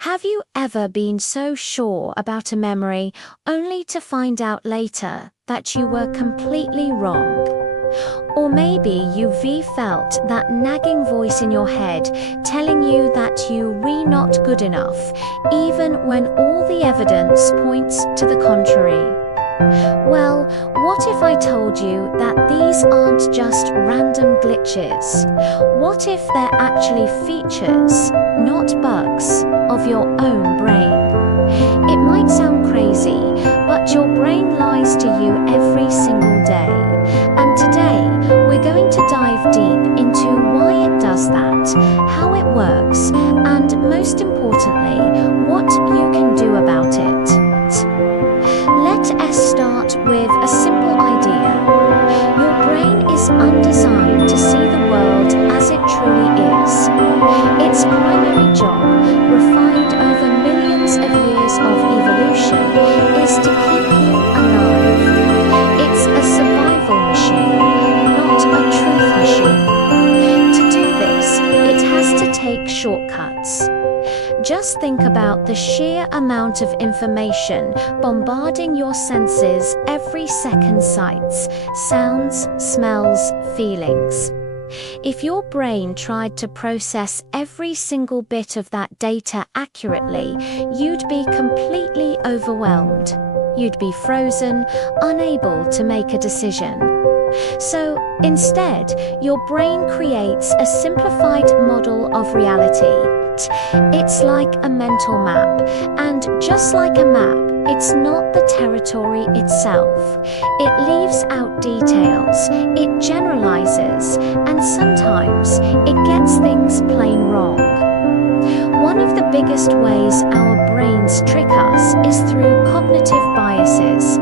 Have you ever been so sure about a memory only to find out later that you were completely wrong? Or maybe you've felt that nagging voice in your head telling you that you're not good enough, even when all the evidence points to the contrary. Well, what if I told you that these aren't just random glitches? What if they're actually features, not bugs, of your own brain? It might sound crazy, but your brain lies to you every single day. And today, we're going to dive deep into why it does that, how it works, and most importantly, what you can do about it. Let us start with a simple idea. Your brain is undesigned to see the world as it truly is. Its primary job, refined over millions of years of evolution, is to keep you alive. It's a survival machine, not a truth machine. To do this, it has to take shortcuts. Just think about the sheer amount of information bombarding your senses every second: sights, sounds, smells, feelings. If your brain tried to process every single bit of that data accurately, you'd be completely overwhelmed. You'd be frozen, unable to make a decision. So, instead, your brain creates a simplified model of reality. It's like a mental map, and just like a map, it's not the territory itself. It leaves out details, it generalizes, and sometimes it gets things plain wrong. One of the biggest ways our brains trick us is through cognitive biases.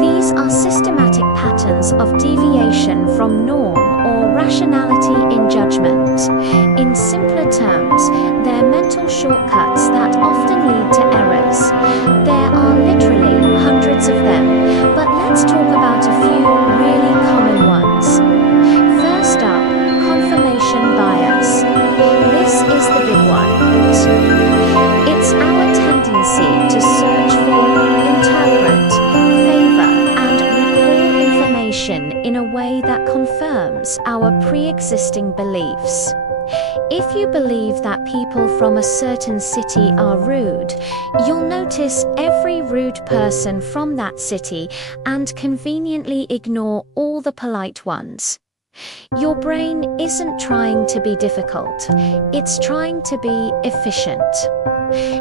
These are systematic patterns of deviation from norm or rationality in judgment. In simpler terms, they're mental shortcuts that often lead to errors. There are literally hundreds of them, but let's talk about a few really common ones. First up, confirmation bias. This is the big one. It's our tendency to search for, interpret, favor, and recall information in a way that confirms our pre-existing beliefs. If you believe that people from a certain city are rude, you'll notice every rude person from that city and conveniently ignore all the polite ones. Your brain isn't trying to be difficult, it's trying to be efficient.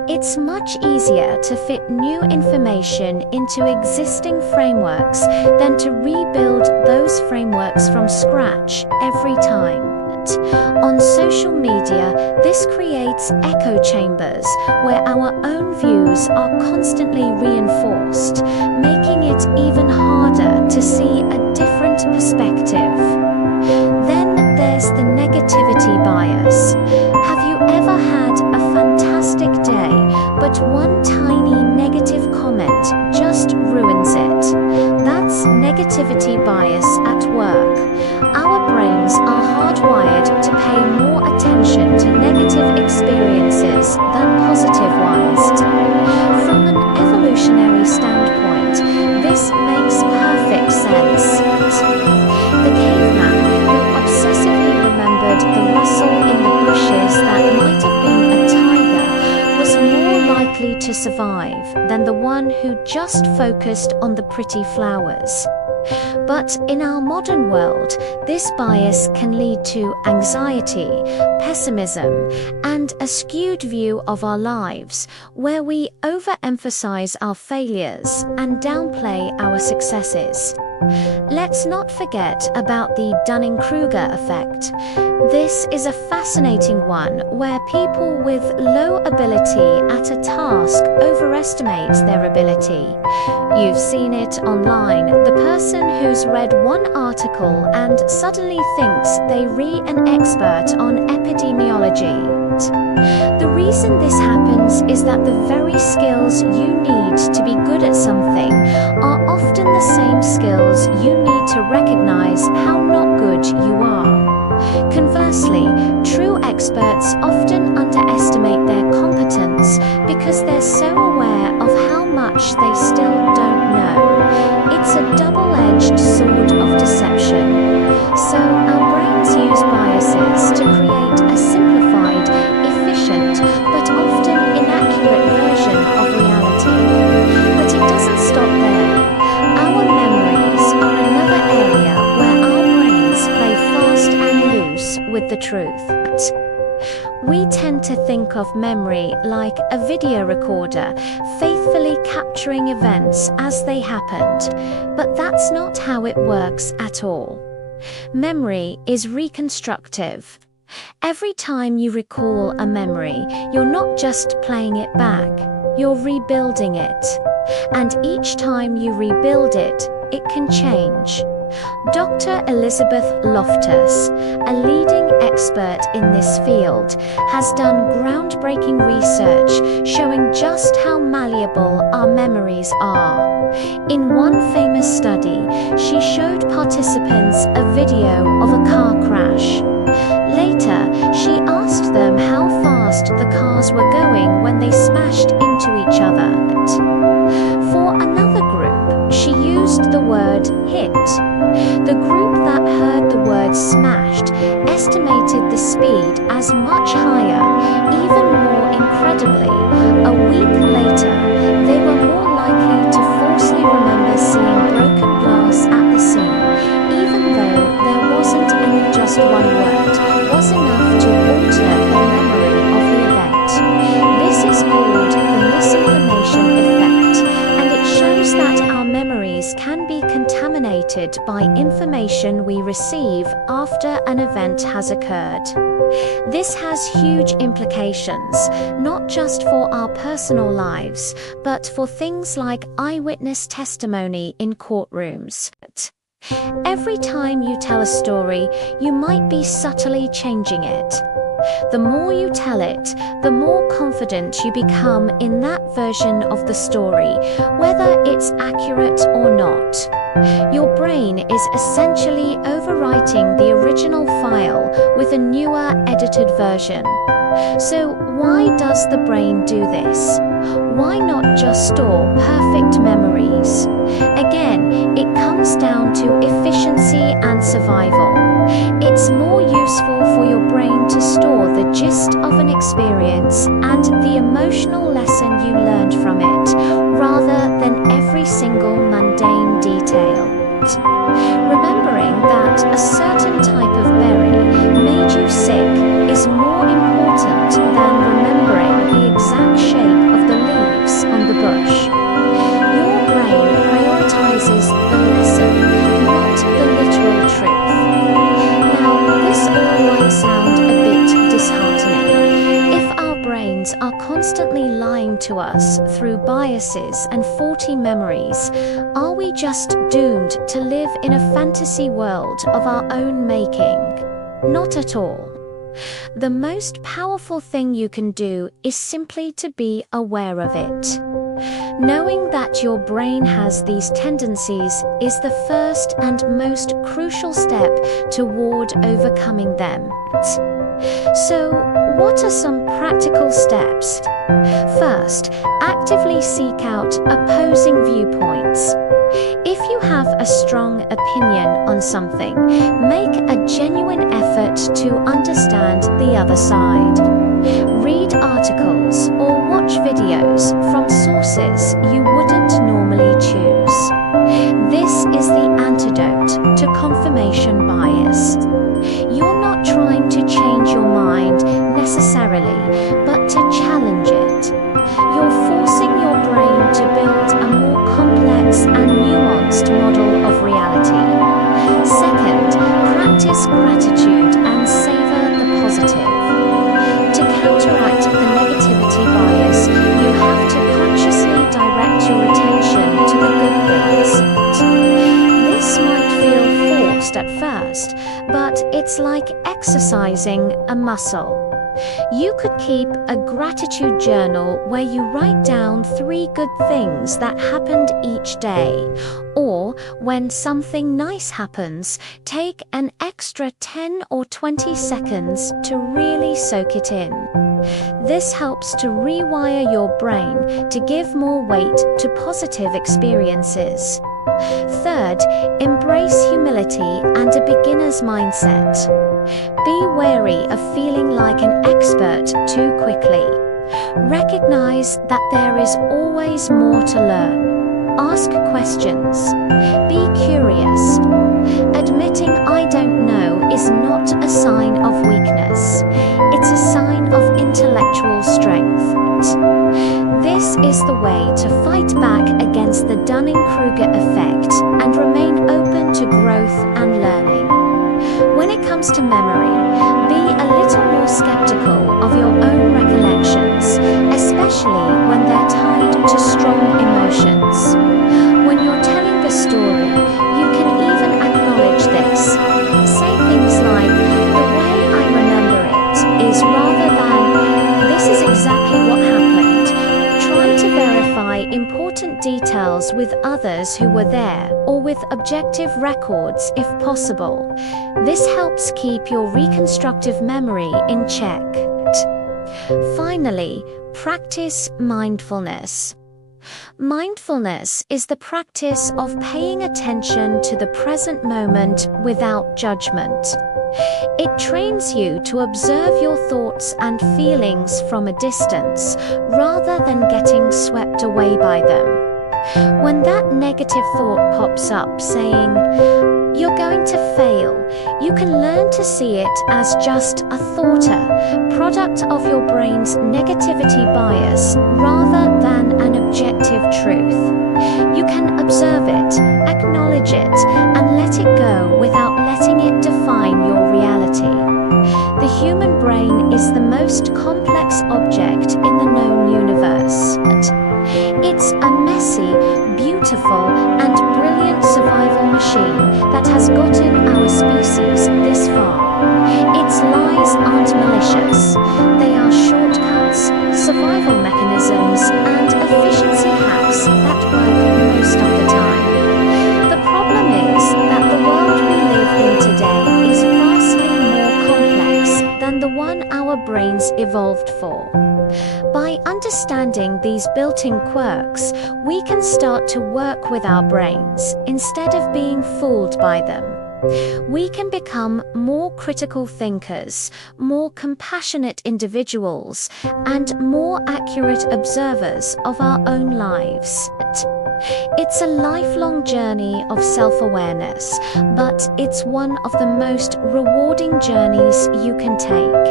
It's much easier to fit new information into existing frameworks than to rebuild those frameworks from scratch every time. On social media, this creates echo chambers where our own views are constantly reinforced, making it even harder to see a different perspective. Then there's the negativity bias. Have you ever had a fantastic day, but one tiny negative comment just ruins it? That's negativity bias at work. Our brains are hardwired to pay more attention to negative experiences than positive ones. From an evolutionary standpoint, this makes perfect sense. The caveman who obsessively remembered the rustle in the bushes that might have been a tiger was more likely to survive than the one who just focused on the pretty flowers. But in our modern world, this bias can lead to anxiety, pessimism, and a skewed view of our lives, where we overemphasize our failures and downplay our successes. Let's not forget about the Dunning-Kruger effect. This is a fascinating one where people with low ability at a task overestimate their ability. You've seen it online, the person who's read one article and suddenly thinks they're an expert on epidemiology. The reason this happens is that the very skills you need to be good at something are often the same skills you need to recognize how not good you are. Conversely, true experts often underestimate their competence think of memory like a video recorder, faithfully capturing events as they happened. But that's not how it works at all. Memory is reconstructive. Every time you recall a memory, you're not just playing it back, you're rebuilding it. And each time you rebuild it, it can change. Dr. Elizabeth Loftus, a leading expert in this field, has done groundbreaking research showing just how malleable our memories are. In one famous study, she showed participants a video of a car crash. Later, she asked them how fast the cars were going when they smashed into each other. For another group, she used the word hit. The group that heard the word smashed estimated the speed as much higher. Even more incredibly, a week later, they were more likely to falsely remember seeing broken glass at the scene, even though there wasn't any. Just one word was enough to alter their memory of the event. This is called the misinformation effect, and it shows that our memories can be contaminated by information we receive after an event has occurred. This has huge implications, not just for our personal lives, but for things like eyewitness testimony in courtrooms. Every time you tell a story, you might be subtly changing it. The more you tell it, the more confident you become in that version of the story, whether it's accurate or not. Your brain is essentially overwriting the original file with a newer, edited version. So why does the brain do this? Why not just store perfect memories? Again, it comes down to efficiency and survival. It's more useful for your brain to store the gist of an experience and the emotional lesson you learned from it, rather than every single mundane detail. Remembering that a certain type of berry made you sick is more important than remembering the exact shape of the leaves on the bush. Your brain prioritizes the lesson, not the literal truth. Now, this all might sound a bit disheartening. If our brains are constantly lying to us through biases and faulty memories, are we just doomed to live in a fantasy world of our own making? Not at all. The most powerful thing you can do is simply to be aware of it. Knowing that your brain has these tendencies is the first and most crucial step toward overcoming them. So, what are some practical steps? First, actively seek out opposing viewpoints. If you have a strong opinion on something, make a genuine effort to understand the other side. Read articles or watch videos from sources you wouldn't normally choose. This is the antidote to confirmation bias. You're not trying to change your mind necessarily, but to challenge it. You're forcing your brain to build a more complex and nuanced model of reality. Second, practice gratitude and savor the positive. To counteract the negativity bias, you have to consciously direct your attention to the good things. This might feel forced at first, but it's like exercising a muscle. You could keep a gratitude journal where you write down 3 good things that happened each day. Or, when something nice happens, take an extra 10 or 20 seconds to really soak it in. This helps to rewire your brain to give more weight to positive experiences. Third, embrace humility and a beginner's mindset. Be wary of feeling like an expert too quickly. Recognize that there is always more to learn. Ask questions. Be curious. Admitting I don't know is not a sign of weakness. It's a sign of intellectual strength. This is the way to fight back against the Dunning-Kruger effect and remain open to growth and learning. When it comes to memory, be a little more skeptical of your own recollections, especially when they're tied to strong emotions. When you're telling the story, you can even acknowledge this. Say things like, "The way I remember it is," rather than, "This is exactly what happened." Try to verify important details with others who were there or with objective records if possible. This helps keep your reconstructive memory in check. Finally, practice mindfulness. Mindfulness is the practice of paying attention to the present moment without judgment. It trains you to observe your thoughts and feelings from a distance, rather than getting swept away by them. When that negative thought pops up saying, "You're going to fail," you can learn to see it as just a thought, a product of your brain's negativity bias, rather than an objective truth. You can observe it, acknowledge it, and let it go without letting it define your reality. The human brain is the most complex object in the known universe. It's a messy, beautiful, and brilliant survival machine that has gotten our species this far. Its lies aren't malicious. They are shortcuts, survival mechanisms, and efficiency hacks that work most of the time. The problem is that the world we live in today is vastly more complex than the one our brains evolved for. By understanding these built-in quirks, we can start to work with our brains instead of being fooled by them. We can become more critical thinkers, more compassionate individuals, and more accurate observers of our own lives. It's a lifelong journey of self-awareness, but it's one of the most rewarding journeys you can take.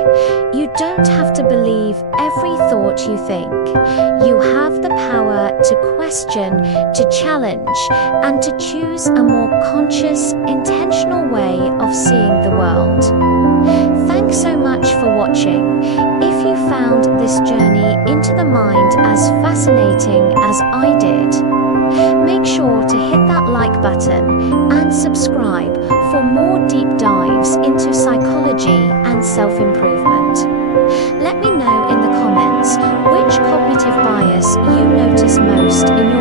You don't have to believe every thought you think. You have the power to question, to challenge, and to choose a more conscious, intentional way of seeing the world. Thanks so much for watching. If you found this journey into the mind as fascinating as I did, make sure to hit that like button and subscribe for more deep dives into psychology and self-improvement. Let me know in the comments which cognitive bias you notice most in your